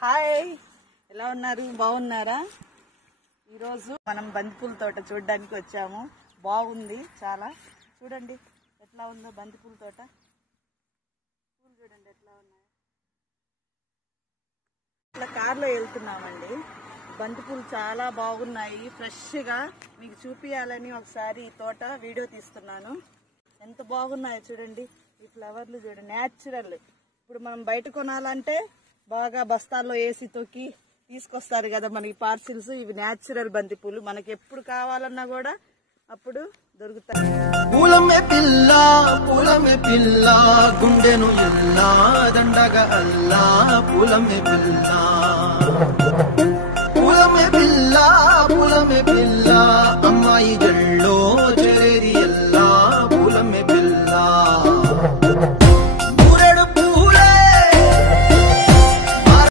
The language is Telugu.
హాయ్, ఎలా ఉన్నారు? బాగున్నారా? ఈరోజు మనం బంతిపూల తోట చూడడానికి వచ్చాము. బాగుంది చాలా. చూడండి ఎట్లా ఉందో బంతిపూల తోట. పూలు చూడండి ఎట్లా ఉన్నాయి. ఇట్లా కార్లో వెళ్తున్నామండి. బంతిపూలు చాలా బాగున్నాయి, ఫ్రెష్గా మీకు చూపించాలని ఒకసారి ఈ తోట వీడియో తీస్తున్నాను. ఎంత బాగున్నాయో చూడండి. ఈ ఫ్లవర్లు చూడండి, న్యాచురల్. ఇప్పుడు మనం బయట కొనాలంటే బాగా బస్తాల్లో వేసి తొక్కి తీసుకొస్తారు కదా మనకి పార్సిల్స్. ఇవి న్యాచురల్ బంతిపూలు, మనకి ఎప్పుడు కావాలన్నా కూడా అప్పుడు దొరుకుతాయి. పూలమే పిల్ల పూలమే పిల్ల గుండెను ఎల్లా దండగా అల్లా పూలమే పిల్ల.